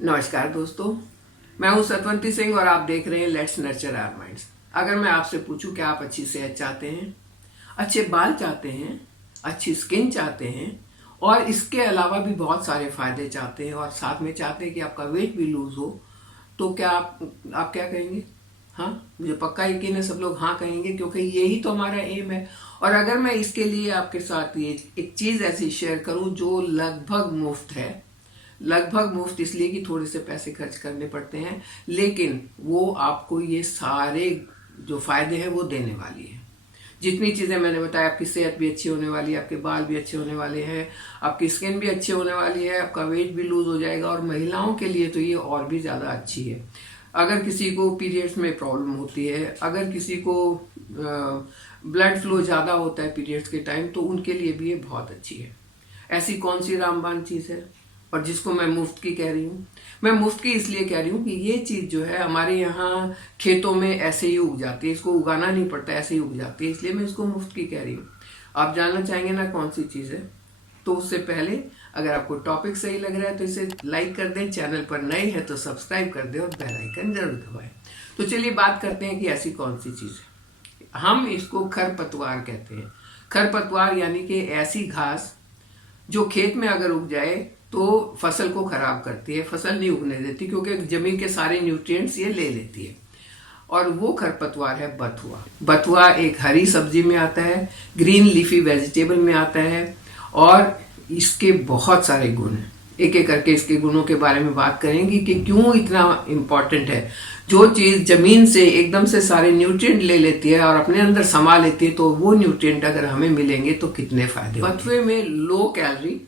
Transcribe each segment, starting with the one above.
नमस्कार दोस्तों, मैं हूं सतवंती सिंह और आप देख रहे हैं लेट्स नर्चर आवर माइंड्स। अगर मैं आपसे पूछूं कि आप अच्छी सेहत चाहते हैं, अच्छे बाल चाहते हैं, अच्छी स्किन चाहते हैं और इसके अलावा भी बहुत सारे फायदे चाहते हैं और साथ में चाहते हैं कि आपका वेट भी लूज हो, तो क्या आप क्या कहेंगे? हाँ, मुझे पक्का यकीन है सब लोग हाँ कहेंगे, क्योंकि यही तो हमारा एम है। और अगर मैं इसके लिए आपके साथ ये एक चीज ऐसी शेयर करूं जो लगभग मुफ्त है, लगभग मुफ्त इसलिए कि थोड़े से पैसे खर्च करने पड़ते हैं, लेकिन वो आपको ये सारे जो फायदे हैं वो देने वाली है। जितनी चीजें मैंने बताया, आपकी सेहत भी अच्छी होने वाली है, आपके बाल भी अच्छे होने वाले हैं, आपकी स्किन भी अच्छी होने वाली है, आपका वेट भी लूज हो जाएगा। और महिलाओं के लिए तो ये और भी ज्यादा अच्छी है। अगर किसी को पीरियड्स में प्रॉब्लम होती है, अगर किसी को ब्लड फ्लो ज्यादा होता है पीरियड्स के टाइम, तो उनके लिए भी ये बहुत अच्छी है। ऐसी कौन सी रामबाण चीज है और जिसको मैं मुफ्त की कह रही हूँ? मैं मुफ्त की इसलिए कह रही हूँ कि ये चीज जो है हमारे यहाँ खेतों में ऐसे ही उग जाती है, इसको उगाना नहीं पड़ता, ऐसे ही उग जाती है, इसलिए मैं इसको मुफ्त की कह रही हूँ। आप जानना चाहेंगे ना कौन सी चीज है? तो उससे पहले अगर आपको टॉपिक सही लग रहा है तो इसे लाइक कर दें, चैनल पर नए हैं तो सब्सक्राइब कर दें और बेल आइकन जरूर दबाएं। तो चलिए बात करते हैं कि ऐसी कौन सी चीज है। हम इसको खरपतवार कहते हैं। खरपतवार यानी कि ऐसी घास जो खेत में अगर उग जाए तो फसल को खराब करती है, फसल नहीं उगने देती, क्योंकि जमीन के सारे न्यूट्रिएंट्स ये ले लेती है। और वो खरपतवार है बथुआ। बथुआ एक हरी सब्जी में आता है, ग्रीन लीफी वेजिटेबल में आता है और इसके बहुत सारे गुण हैं। एक एक करके इसके गुणों के बारे में बात करेंगे कि क्यों इतना इम्पोर्टेंट है। जो चीज जमीन से एकदम से सारे न्यूट्रिएंट ले लेती है और अपने अंदर समा लेती है, तो वो न्यूट्रिएंट अगर हमें मिलेंगे तो कितने फायदे। बथुए में लो कैलोरी,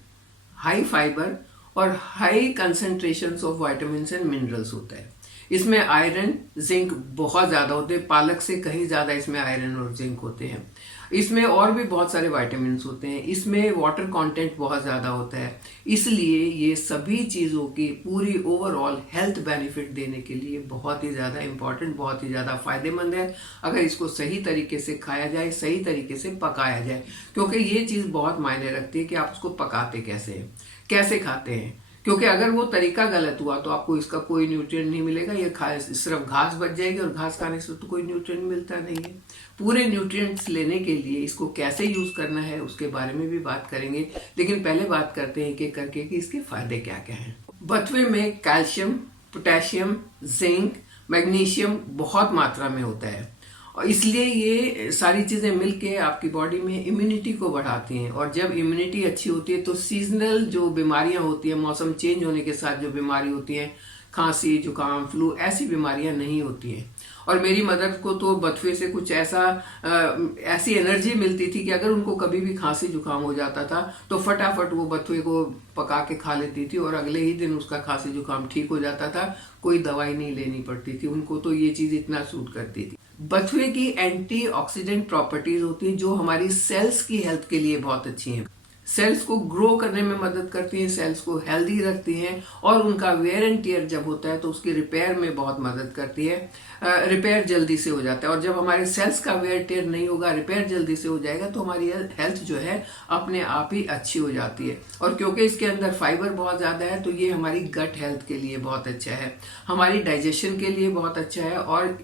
हाई फाइबर और high concentration of vitamin and minerals होता है। इसमें आयरन, जिंक बहुत ज्यादा होते हैं, पालक से कहीं ज्यादा इसमें आयरन और जिंक होते हैं। इसमें और भी बहुत सारे विटामिन होते हैं। इसमें वाटर कंटेंट बहुत ज्यादा होता है, इसलिए ये सभी चीजों की पूरी ओवरऑल हेल्थ बेनिफिट देने के लिए बहुत ही ज्यादा इंपॉर्टेंट, बहुत ही ज्यादा फायदेमंद है अगर इसको सही तरीके से खाया जाए, सही तरीके से पकाया जाए। क्योंकि ये चीज बहुत मायने रखती है कि आप उसको पकाते कैसे हैं, कैसे खाते हैं। क्योंकि अगर वो तरीका गलत हुआ तो आपको इसका कोई न्यूट्रिएंट नहीं मिलेगा। ये सिर्फ घास बच जाएगी और घास खाने से तो कोई न्यूट्रिएंट मिलता नहीं है। पूरे न्यूट्रिएंट्स लेने के लिए इसको कैसे यूज करना है उसके बारे में भी बात करेंगे, लेकिन पहले बात करते हैं एक एक करके कि इसके फायदे क्या क्या हैं। बथुए में कैल्शियम, पोटेशियम, जिंक, मैग्नीशियम बहुत मात्रा में होता है और इसलिए ये सारी चीजें मिलके आपकी बॉडी में इम्यूनिटी को बढ़ाती हैं। और जब इम्यूनिटी अच्छी होती है तो सीजनल जो बीमारियां होती हैं, मौसम चेंज होने के साथ जो बीमारी होती है, खांसी, जुकाम, फ्लू, ऐसी बीमारियां नहीं होती हैं। और मेरी मदर को तो बथुए से कुछ ऐसी एनर्जी मिलती थी कि अगर उनको कभी भी खांसी जुकाम हो जाता था तो फटाफट वो बथुए को पका के खा लेती थी और अगले ही दिन उसका खांसी जुकाम ठीक हो जाता था। कोई दवाई नहीं लेनी पड़ती थी उनको, तो ये चीज इतना सूट करती थी। बथुए की एंटीऑक्सीडेंट प्रॉपर्टीज होती हैं जो हमारी सेल्स की हेल्थ के लिए बहुत अच्छी हैं। सेल्स को ग्रो करने में मदद करती हैं, सेल्स को हेल्दी रखती हैं और उनका वेयर एंड टियर जब होता है तो उसकी रिपेयर में बहुत मदद करती है। रिपेयर जल्दी से हो जाता है और जब हमारे सेल्स का वेयर टियर नहीं होगा, रिपेयर जल्दी से हो जाएगा, तो हमारी हेल्थ जो है अपने आप ही अच्छी हो जाती है। और क्योंकि इसके अंदर फाइबर बहुत ज्यादा है तो ये हमारी गट हेल्थ के लिए बहुत अच्छा है, हमारी डाइजेशन के लिए बहुत अच्छा है। और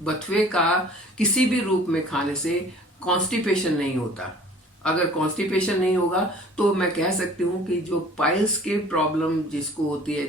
बथुए का किसी भी रूप में खाने से कॉन्स्टिपेशन नहीं होता। अगर कॉन्स्टिपेशन नहीं होगा तो मैं कह सकती हूँ कि जो पाइल्स के प्रॉब्लम जिसको होती है,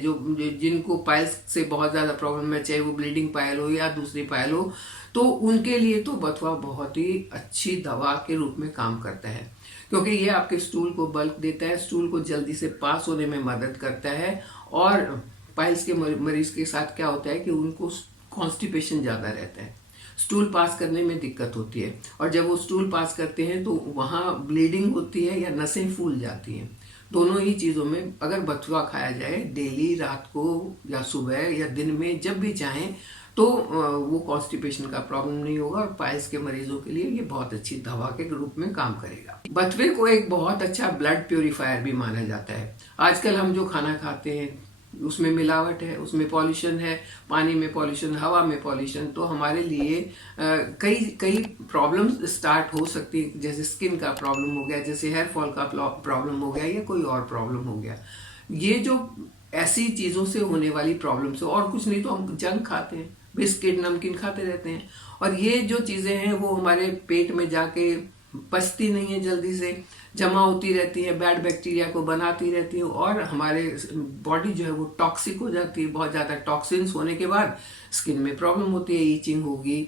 जिनको पाइल्स से बहुत ज्यादा प्रॉब्लम है, चाहे वो ब्लीडिंग पायल हो या दूसरी पायल हो, तो उनके लिए तो बथुआ बहुत ही अच्छी दवा के रूप में काम करता है। क्योंकि ये आपके स्टूल को बल्क देता है, स्टूल को जल्दी से पास होने में मदद करता है। और पाइल्स के मरीज के साथ क्या होता है कि उनको कॉन्स्टिपेशन ज्यादा रहता है, स्टूल पास करने में दिक्कत होती है और जब वो स्टूल पास करते हैं तो वहां ब्लीडिंग होती है या नसें फूल जाती हैं। दोनों ही चीजों में अगर बथुआ खाया जाए डेली, रात को या सुबह या दिन में जब भी चाहें, तो वो कॉन्स्टिपेशन का प्रॉब्लम नहीं होगा और पाइल्स के मरीजों के लिए ये बहुत अच्छी दवा के रूप में काम करेगा। बथुए को एक बहुत अच्छा ब्लड प्योरीफायर भी माना जाता है। आजकल हम जो खाना खाते हैं उसमें मिलावट है, उसमें पॉल्यूशन है, पानी में पॉल्यूशन, हवा में पॉल्यूशन, तो हमारे लिए कई कई प्रॉब्लम्स स्टार्ट हो सकती है। जैसे स्किन का प्रॉब्लम हो गया, जैसे हेयर फॉल का प्रॉब्लम हो गया या कोई और प्रॉब्लम हो गया। ये जो ऐसी चीज़ों से होने वाली प्रॉब्लम से, और कुछ नहीं तो हम जंक खाते हैं, बिस्किट नमकीन खाते रहते हैं, और ये जो चीज़ें हैं वो हमारे पेट में जाके पचती नहीं है, जल्दी से जमा होती रहती है, बैड बैक्टीरिया को बनाती रहती है, और हमारे बॉडी जो है वो टॉक्सिक हो जाती है। बहुत ज़्यादा टॉक्सिन्स होने के बाद स्किन में प्रॉब्लम होती है, ईचिंग होगी,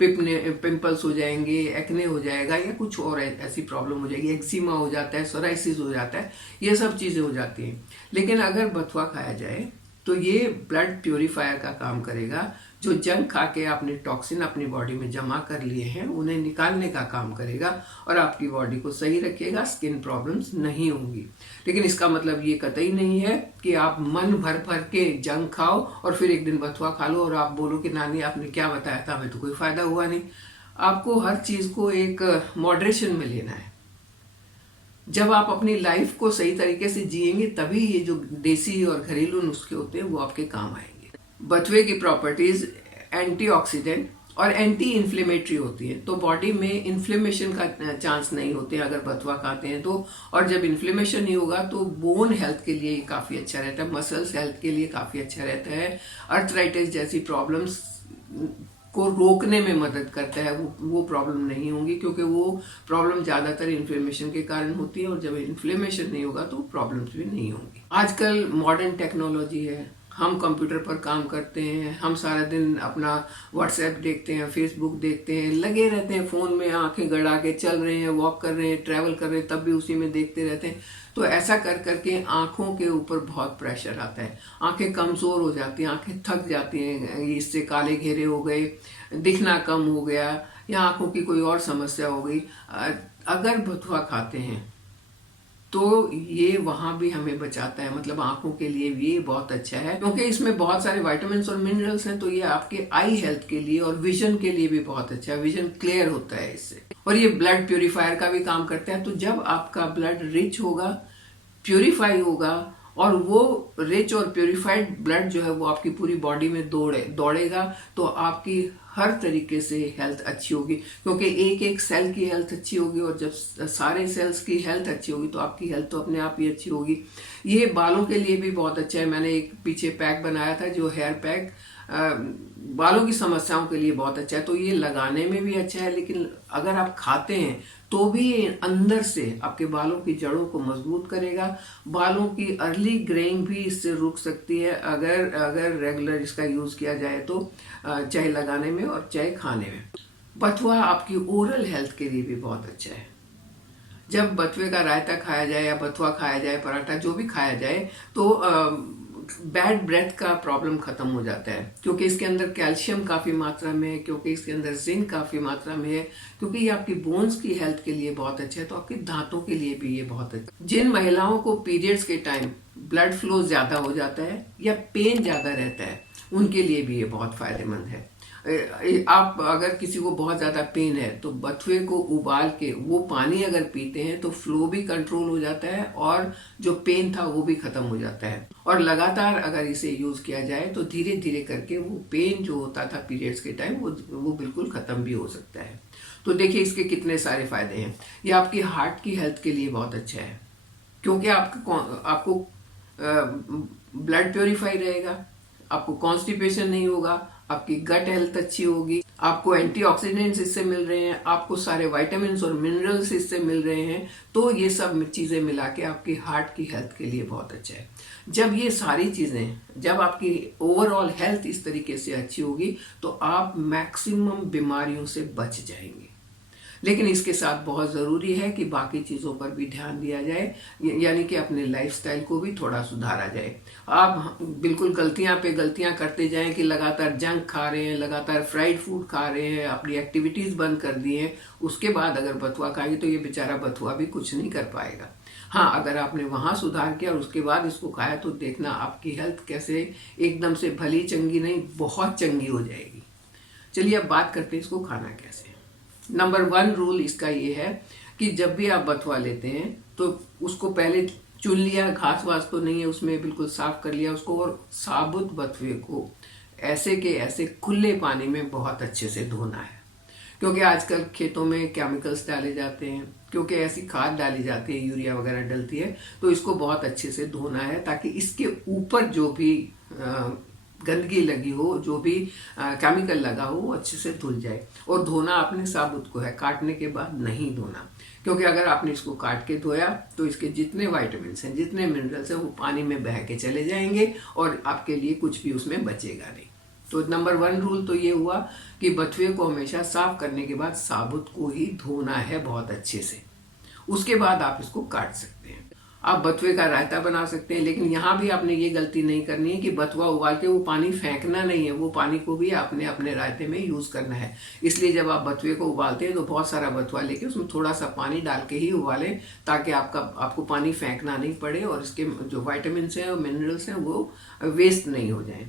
पिंपल्स हो जाएंगे, एक्ने हो जाएगा, या कुछ और ऐसी प्रॉब्लम हो जाएगी, एक्जिमा हो जाता है, सोराइसिस हो जाता है, ये सब चीज़ें हो जाती हैं। लेकिन अगर बथुआ खाया जाए तो ये ब्लड प्योरीफायर का काम करेगा। जो जंक खा के आपने टॉक्सिन अपनी बॉडी में जमा कर लिए हैं उन्हें निकालने का काम करेगा और आपकी बॉडी को सही रखेगा, स्किन प्रॉब्लम्स नहीं होंगी। लेकिन इसका मतलब ये कतई नहीं है कि आप मन भर भर के जंक खाओ और फिर एक दिन बथुआ खा लो और आप बोलो कि नानी आपने क्या बताया था, हमें तो कोई फायदा हुआ नहीं। आपको हर चीज को एक मॉडरेशन में लेना है। जब आप अपनी लाइफ को सही तरीके से जिएंगे तभी ये जो देसी और घरेलू नुस्खे होते हैं वो आपके काम आएंगे। बथुए की प्रॉपर्टीज एंटीऑक्सीडेंट और एंटी इन्फ्लेमेटरी होती है, तो बॉडी में इन्फ्लेमेशन का चांस नहीं होते अगर बथुआ खाते हैं तो। और जब इन्फ्लेमेशन नहीं होगा तो बोन हेल्थ के लिए काफ़ी अच्छा रहता है, मसल्स हेल्थ के लिए काफ़ी अच्छा रहता है, अर्थराइटिस जैसी प्रॉब्लम्स को रोकने में मदद करता है। वो प्रॉब्लम नहीं होंगी क्योंकि वो प्रॉब्लम ज़्यादातर इन्फ्लेमेशन के कारण होती है, और जब इन्फ्लेमेशन नहीं होगा तो प्रॉब्लम्स भी नहीं होंगी। आजकल मॉडर्न टेक्नोलॉजी है, हम कंप्यूटर पर काम करते हैं, हम सारा दिन अपना व्हाट्सएप देखते हैं, फेसबुक देखते हैं, लगे रहते हैं फ़ोन में, आंखें गड़ा के चल रहे हैं, वॉक कर रहे हैं, ट्रैवल कर रहे हैं, तब भी उसी में देखते रहते हैं। तो ऐसा कर करके आंखों के ऊपर बहुत प्रेशर आता है, आंखें कमज़ोर हो जाती हैं, आंखें थक जाती हैं, इससे काले घेरे हो गए, दिखना कम हो गया, या आंखों की कोई और समस्या हो गई। अगर बथुआ खाते हैं तो ये वहां भी हमें बचाता है, मतलब आंखों के लिए भी ये बहुत अच्छा है क्योंकि इसमें बहुत सारे विटामिन्स और मिनरल्स हैं। तो ये आपके आई हेल्थ के लिए और विजन के लिए भी बहुत अच्छा है, विजन क्लियर होता है इससे। और ये ब्लड प्योरीफायर का भी काम करता है। तो जब आपका ब्लड रिच होगा, प्योरीफाई होगा, और वो रिच और प्योरीफाइड ब्लड जो है वो आपकी पूरी बॉडी में दौड़ेगा, तो आपकी हर तरीके से हेल्थ अच्छी होगी, क्योंकि एक एक सेल की हेल्थ अच्छी होगी, और जब सारे सेल्स की हेल्थ अच्छी होगी तो आपकी हेल्थ तो अपने आप ही अच्छी होगी। ये बालों के लिए भी बहुत अच्छा है। मैंने एक पीछे पैक बनाया था जो हेयर पैक बालों की समस्याओं के लिए बहुत अच्छा है। तो ये लगाने में भी अच्छा है, लेकिन अगर आप खाते हैं तो भी अंदर से आपके बालों की जड़ों को मजबूत करेगा। बालों की अर्ली ग्रेइंग भी इससे रुक सकती है अगर रेगुलर इसका यूज किया जाए तो, चाहे लगाने में और चाहे खाने में। बथुआ आपकी ओरल हेल्थ के लिए भी बहुत अच्छा है। जब बथुए का रायता खाया जाए या बथुआ खाया जाए, पराठा जो भी खाया जाए, तो बैड ब्रेथ का प्रॉब्लम खत्म हो जाता है, क्योंकि इसके अंदर कैल्शियम काफी मात्रा में है, क्योंकि इसके अंदर जिंक काफी मात्रा में है, क्योंकि ये आपकी बोन्स की हेल्थ के लिए बहुत अच्छा है, तो आपके दांतों के लिए भी ये बहुत अच्छा है। जिन महिलाओं को पीरियड्स के टाइम ब्लड फ्लो ज्यादा हो जाता है या पेन ज्यादा रहता है, उनके लिए भी ये बहुत फायदेमंद है। आप अगर किसी को बहुत ज्यादा पेन है तो बथुए को उबाल के वो पानी अगर पीते हैं तो फ्लो भी कंट्रोल हो जाता है और जो पेन था वो भी खत्म हो जाता है। और लगातार अगर इसे यूज किया जाए तो धीरे धीरे करके वो पेन जो होता था पीरियड्स के टाइम वो बिल्कुल खत्म भी हो सकता है। तो देखिए इसके कितने सारे फायदे हैं। ये आपकी हार्ट की हेल्थ के लिए बहुत अच्छा है, क्योंकि आपको ब्लड प्योरीफाई रहेगा, आपको कॉन्स्टिपेशन नहीं होगा, आपकी गट हेल्थ अच्छी होगी, आपको एंटीऑक्सीडेंट्स इससे मिल रहे हैं, आपको सारे विटामिन्स और मिनरल्स इससे मिल रहे हैं। तो ये सब चीजें मिला के आपकी हार्ट की हेल्थ के लिए बहुत अच्छा है। जब ये सारी चीजें, जब आपकी ओवरऑल हेल्थ इस तरीके से अच्छी होगी तो आप मैक्सिमम बीमारियों से बच जाएंगे। लेकिन इसके साथ बहुत ज़रूरी है कि बाकी चीज़ों पर भी ध्यान दिया जाए, यानी कि अपने लाइफस्टाइल को भी थोड़ा सुधारा जाए। आप बिल्कुल गलतियां पे गलतियां करते जाएं कि लगातार जंक खा रहे हैं, लगातार फ्राइड फूड खा रहे हैं, अपनी एक्टिविटीज़ बंद कर दी हैं, उसके बाद अगर बथुआ खाएंगे तो ये बेचारा बथुआ भी कुछ नहीं कर पाएगा। हाँ, अगर आपने वहां सुधार किया और उसके बाद इसको खाया तो देखना आपकी हेल्थ कैसे एकदम से भली चंगी नहीं, बहुत चंगी हो जाएगी। चलिए अब बात करते हैं इसको खाना कैसे। नंबर 1 रूल इसका ये है कि जब भी आप बथुआ लेते हैं तो उसको पहले चुन लिया, घास वास तो नहीं है उसमें, बिल्कुल साफ कर लिया उसको, और साबुत बथुए को ऐसे के ऐसे खुले पानी में बहुत अच्छे से धोना है। क्योंकि आजकल खेतों में केमिकल्स डाले जाते हैं, क्योंकि ऐसी खाद डाली जाती है, यूरिया वगैरह डलती है, तो इसको बहुत अच्छे से धोना है ताकि इसके ऊपर जो भी गंदगी लगी हो, जो भी केमिकल लगा हो, वो अच्छे से धुल जाए। और धोना आपने साबुत को है, काटने के बाद नहीं धोना, क्योंकि अगर आपने इसको काट के धोया तो इसके जितने वाइटामिन हैं, जितने मिनरल्स हैं, वो पानी में बह के चले जाएंगे और आपके लिए कुछ भी उसमें बचेगा नहीं। तो नंबर 1 रूल तो ये हुआ कि बथुए को हमेशा साफ करने के बाद साबुत को ही धोना है बहुत अच्छे से। उसके बाद आप इसको काट सकते हैं। आप बथुए का रायता बना सकते हैं, लेकिन यहाँ भी आपने ये गलती नहीं करनी है कि बथुआ उबाल के वो पानी फेंकना नहीं है, वो पानी को भी आपने अपने रायते में यूज करना है। इसलिए जब आप बथुए को उबालते हैं तो बहुत सारा बथुआ लेके उसमें थोड़ा सा पानी डाल के ही उबालें, ताकि आपको पानी फेंकना नहीं पड़े और इसके जो वाइटामिन हैं और मिनरल्स हैं वो वेस्ट नहीं हो जाए।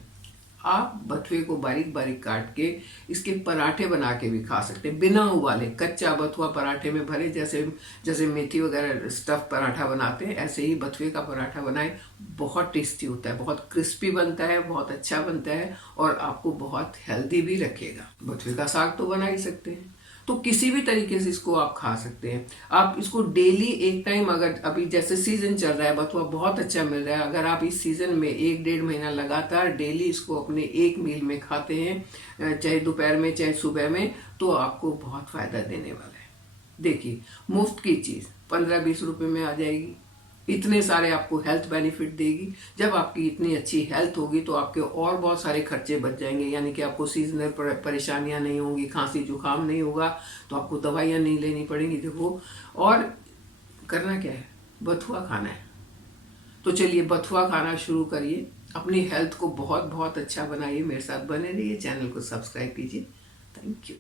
आप बथुए को बारीक बारीक काट के इसके पराठे बना के भी खा सकते हैं बिना उबाले। कच्चा बथुआ पराठे में भरे, जैसे मेथी वगैरह स्टफ पराठा बनाते हैं, ऐसे ही बथुए का पराठा बनाएं। बहुत टेस्टी होता है, बहुत क्रिस्पी बनता है, बहुत अच्छा बनता है और आपको बहुत हेल्दी भी रखेगा। बथुए का साग तो बना ही सकते हैं, तो किसी भी तरीके से इसको आप खा सकते हैं। आप इसको डेली एक टाइम, अगर अभी जैसे सीजन चल रहा है, बथुआ बहुत अच्छा मिल रहा है, अगर आप इस सीजन में 1-1.5 महीना लगातार डेली इसको अपने एक मील में खाते हैं, चाहे दोपहर में चाहे सुबह में, तो आपको बहुत फायदा देने वाला है। देखिए, मुफ्त की चीज 15-20 रुपए में आ जाएगी, इतने सारे आपको हेल्थ बेनिफिट देगी। जब आपकी इतनी अच्छी हेल्थ होगी तो आपके और बहुत सारे खर्चे बच जाएंगे, यानी कि आपको सीजनल परेशानियां नहीं होंगी, खांसी जुकाम नहीं होगा, तो आपको दवाइयां नहीं लेनी पड़ेंगी। देखो, और करना क्या है, बथुआ खाना है। तो चलिए बथुआ खाना शुरू करिए, अपनी हेल्थ को बहुत बहुत अच्छा बनाइए। मेरे साथ बने रहिए, चैनल को सब्सक्राइब कीजिए। Thank you.